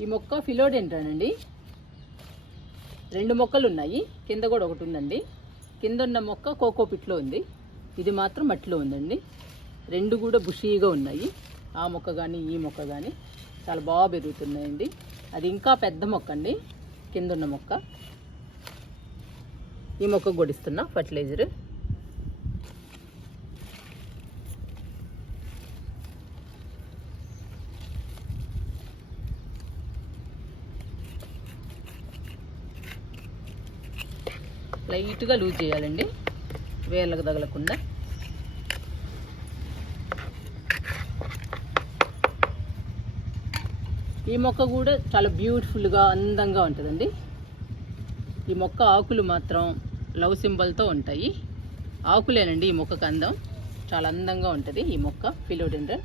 ఈ మొక్క ఫిలోడెండ్రాన్ అండి. 2 మొక్కలు ఉన్నాయి, కింద కూడా ఒకటి ఉందండి. కింద ఉన్న మొక్క కోకోపిట్లో ఉంది, ఇది మాత్రం మట్టిలో ఉందండి. 2 కూడా బుషీగా ఉన్నాయి. ఆ మొక్క కానీ ఈ మొక్క కానీ చాలా బాగా పెరుగుతున్నాయండి. అది ఇంకా పెద్ద మొక్క అండి, కింద ఉన్న మొక్క. ఈ మొక్క గొడిస్తున్నా ఫర్టిలైజర్. లైట్గా లూజ్ చేయాలండి, వేర్లకు తగలకుండా. ఈ మొక్క కూడా చాలా బ్యూటిఫుల్గా అందంగా ఉంటుందండి. ఈ మొక్క ఆకులు మాత్రం లవ్ సింబల్తో ఉంటాయి. ఆకులేనండి ఈ మొక్కకు అందం, చాలా అందంగా ఉంటుంది ఈ మొక్క ఫిలోడెండ్రాన్.